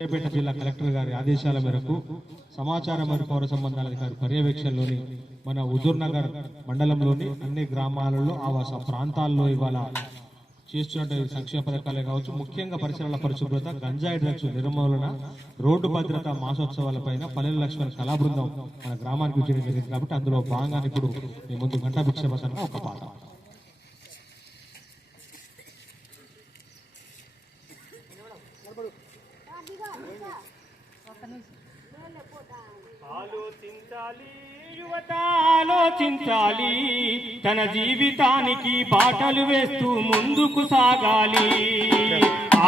సూర్యాపేట జిల్లా కలెక్టర్ గారి ఆదేశాల మేరకు సమాచార మరియు పౌర సంబంధాల అధికారి పర్యవేక్షణలోని మన హుజూర్ నగర్ మండలంలోని అన్ని గ్రామాలలో ఆవాస ప్రాంతాల్లో ఇవాళ చేస్తున్న సంక్షేమ పథకాలే కావచ్చు, ముఖ్యంగా పరిసరాల పరిశుభ్రత, గంజాయి డ్రగ్స్ నిర్మూలన, రోడ్డు భద్రత మాసోత్సవాలపైన పల్లెల లక్ష్మణ కళా బృందం మన గ్రామానికి విజయం జరిగింది. కాబట్టి అందులో భాగంగా ఇప్పుడు మీ ముందు గంటా భిక్షపసంగా ఒక పాట. ఆలోచించాలి యువత, ఆలోచించాలి, తన జీవితానికి బాటలు వేస్తూ ముందుకు సాగాలి.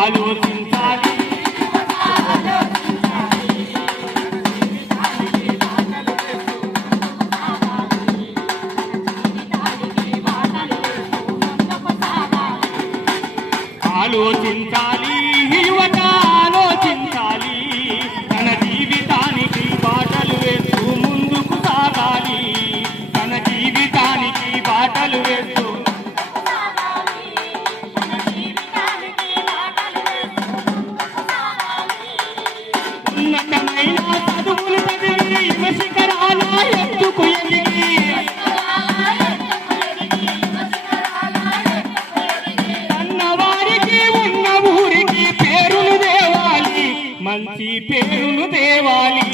ఆలోచించాలి ఆలోచించాలి యువత, ఆలోచించాలి, తన జీవితానికి బాటలు వేస్తూ ముందుకు సాగాలి. తన జీవితానికి బాటలు వేస్తూ ఉన్నతమైన చదువులు చదివి శిఖరాల ఎత్తుకు ఎదిగి మంచి పేరును తేవాలి.